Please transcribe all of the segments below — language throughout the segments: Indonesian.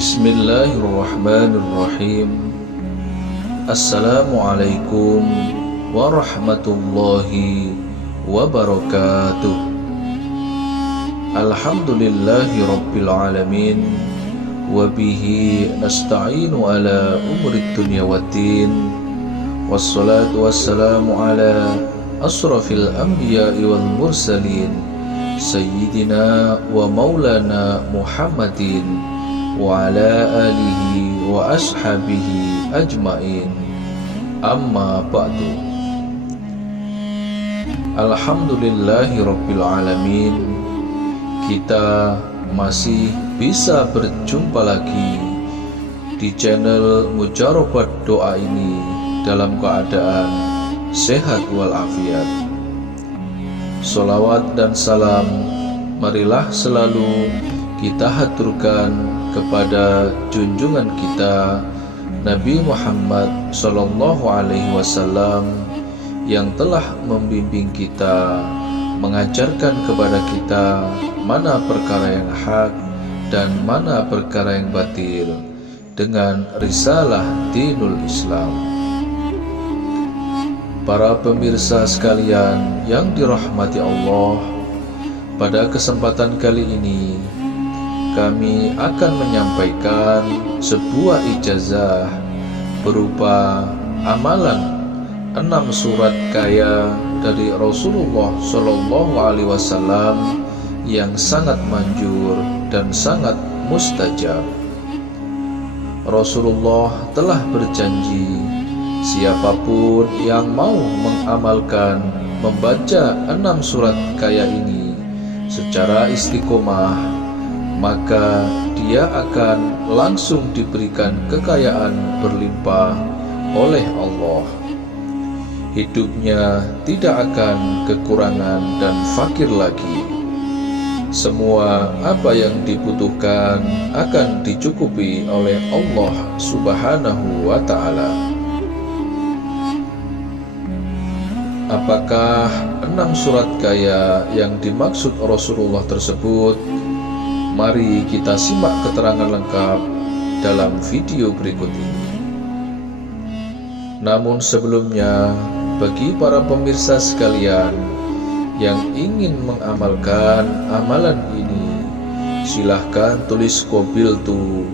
Bismillahirrahmanirrahim. Assalamualaikum warahmatullahi wabarakatuh. Alhamdulillahi rabbil alamin. Wabihi nasta'inu ala umuri dunya waddin. Wassalatu wassalamu ala asrafil anbiya'i wal mursalin, Sayyidina wa maulana Muhammadin wa ala alihi wa ashabihi ajmain. Amma ba'du. Alhamdulillahi rabbil alamin. Kita masih bisa berjumpa lagi di channel Mujarabah Doa ini dalam keadaan sehat walafiat. Sholawat dan salam marilah selalu kita haturkan kepada junjungan kita Nabi Muhammad Sallallahu Alaihi Wasallam yang telah membimbing kita, mengajarkan kepada kita mana perkara yang hak dan mana perkara yang batil dengan risalah dinul Islam. Para pemirsa sekalian yang dirahmati Allah, pada kesempatan kali ini kami akan menyampaikan sebuah ijazah berupa amalan 6 surat kaya dari Rasulullah Shallallahu Alaihi Wasallam yang sangat manjur dan sangat mustajab. Rasulullah telah berjanji, siapapun yang mau mengamalkan membaca 6 surat kaya ini secara istiqomah, maka dia akan langsung diberikan kekayaan berlimpah oleh Allah. Hidupnya tidak akan kekurangan dan fakir lagi. Semua apa yang dibutuhkan akan dicukupi oleh Allah Subhanahu wa Ta'ala. Apakah 6 surat kaya yang dimaksud Rasulullah tersebut? Mari kita simak keterangan lengkap dalam video berikut ini. Namun sebelumnya, bagi para pemirsa sekalian yang ingin mengamalkan amalan ini, silahkan tulis qabiltu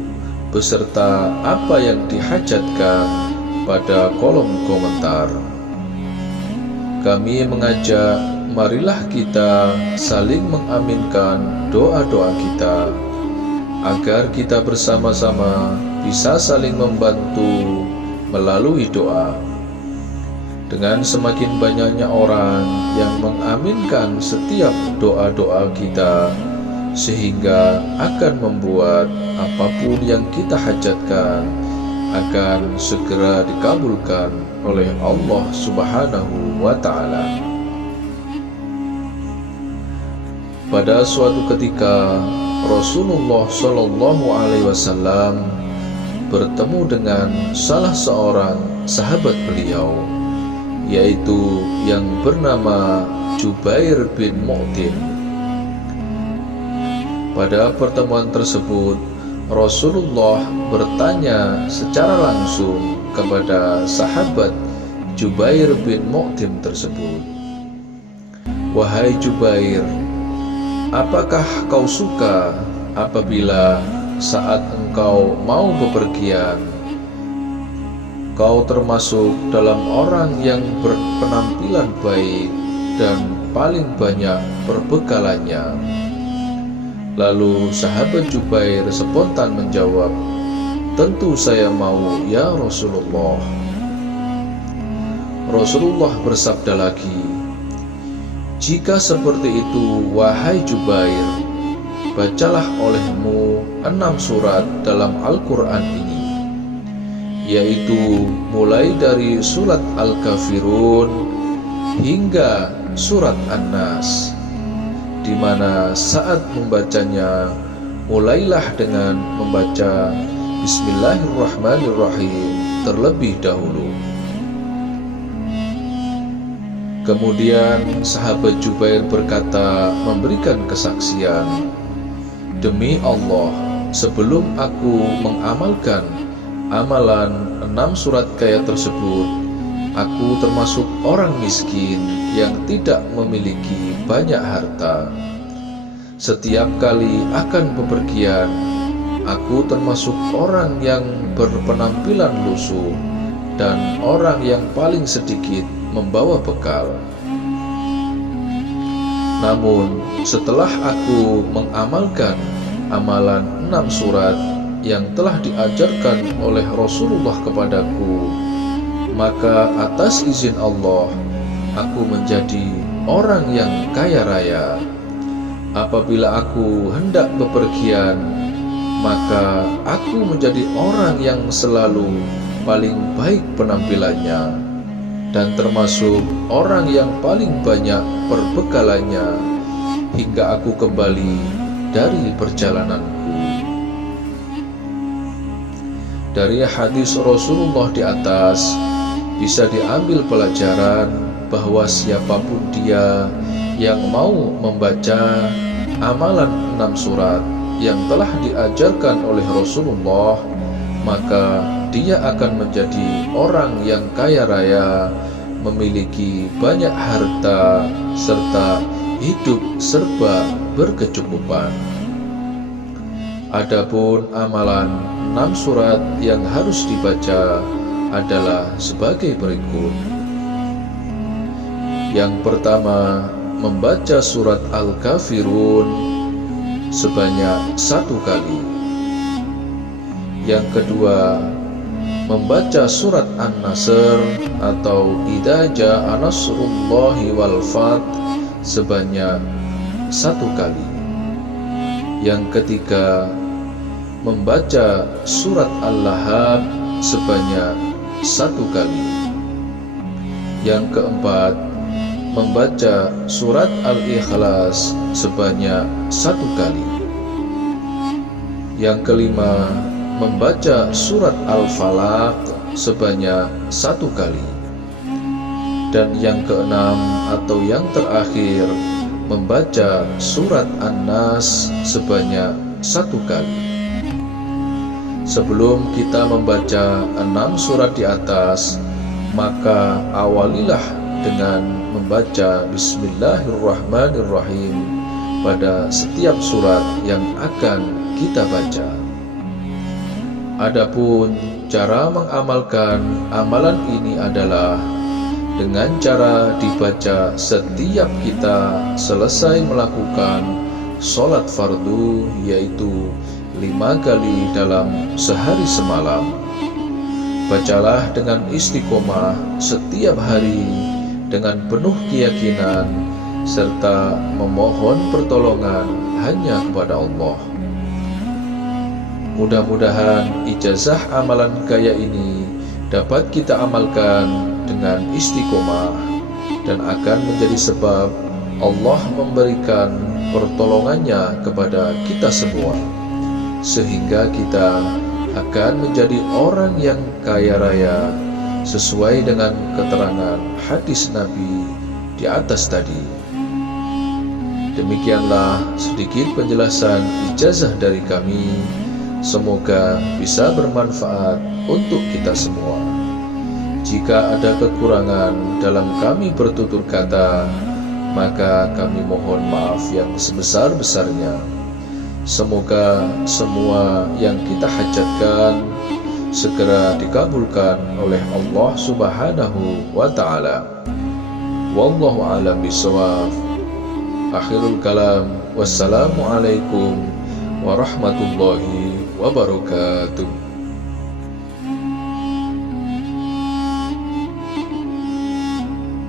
beserta apa yang dihajatkan pada kolom komentar. Kami mengajak, marilah kita saling mengaminkan doa-doa kita, agar kita bersama-sama bisa saling membantu melalui doa. Dengan semakin banyaknya orang yang mengaminkan setiap doa-doa kita, sehingga akan membuat apapun yang kita hajatkan akan segera dikabulkan oleh Allah Subhanahu wa Ta'ala. Pada suatu ketika Rasulullah Shallallahu Alaihi Wasallam bertemu dengan salah seorang sahabat beliau, yaitu yang bernama Jubair bin Mut'im. Pada pertemuan tersebut, Rasulullah bertanya secara langsung kepada sahabat Jubair bin Mut'im tersebut, "Wahai Jubair, apakah kau suka apabila saat engkau mau bepergian, kau termasuk dalam orang yang berpenampilan baik dan paling banyak perbekalannya?" Lalu sahabat Jubair spontan menjawab, "Tentu saya mau ya Rasulullah." Rasulullah bersabda lagi, "Jika seperti itu, wahai Jubair, bacalah olehmu 6 surat dalam Al-Quran ini, yaitu mulai dari surat Al-Kafirun hingga surat An-Nas, di mana saat membacanya, mulailah dengan membaca Bismillahirrahmanirrahim terlebih dahulu." Kemudian sahabat Jubair berkata memberikan kesaksian, "Demi Allah, sebelum aku mengamalkan amalan 6 surat kaya tersebut, aku termasuk orang miskin yang tidak memiliki banyak harta. Setiap kali akan bepergian, aku termasuk orang yang berpenampilan lusuh dan orang yang paling sedikit membawa bekal. Namun, setelah aku mengamalkan amalan 6 surat yang telah diajarkan oleh Rasulullah kepadaku, maka atas izin Allah, aku menjadi orang yang kaya raya. Apabila aku hendak bepergian, maka aku menjadi orang yang selalu paling baik penampilannya dan termasuk orang yang paling banyak perbekalannya hingga aku kembali dari perjalananku. Dari hadis Rasulullah di atas bisa diambil pelajaran bahwa siapapun dia yang mau membaca amalan 6 surat yang telah diajarkan oleh Rasulullah, maka dia akan menjadi orang yang kaya raya, memiliki banyak harta, serta hidup serba berkecukupan. Adapun amalan 6 surat yang harus dibaca adalah sebagai berikut. Yang pertama, membaca surat Al-Kafirun sebanyak 1 kali. Yang kedua, membaca surat An-Nasr atau Idza Jaa Nasrullahi wal Fath sebanyak 1 kali. Yang ketiga, membaca surat Al-Lahab sebanyak 1 kali. Yang keempat, membaca surat Al-Ikhlas sebanyak 1 kali. Yang kelima, membaca surat Al-Falaq sebanyak 1 kali. Dan yang keenam atau yang terakhir, membaca surat An-Nas sebanyak 1 kali. Sebelum kita membaca 6 surat di atas, maka awalilah dengan membaca Bismillahirrahmanirrahim pada setiap surat yang akan kita baca. Adapun cara mengamalkan amalan ini adalah dengan cara dibaca setiap kita selesai melakukan sholat fardu, yaitu 5 kali dalam sehari semalam. Bacalah dengan istiqomah setiap hari dengan penuh keyakinan serta memohon pertolongan hanya kepada Allah. Mudah-mudahan ijazah amalan kaya ini dapat kita amalkan dengan istiqomah dan akan menjadi sebab Allah memberikan pertolongannya kepada kita semua, sehingga kita akan menjadi orang yang kaya raya sesuai dengan keterangan hadis Nabi di atas tadi. Demikianlah sedikit penjelasan ijazah dari kami. Semoga bisa bermanfaat untuk kita semua. Jika ada kekurangan dalam kami bertutur kata, maka kami mohon maaf yang sebesar-besarnya. Semoga semua yang kita hajatkan segera dikabulkan oleh Allah Subhanahu wa ta'ala. Wallahu a'lam bishawab. Akhirul kalam. Wassalamualaikum warahmatullahi wabarakatuh.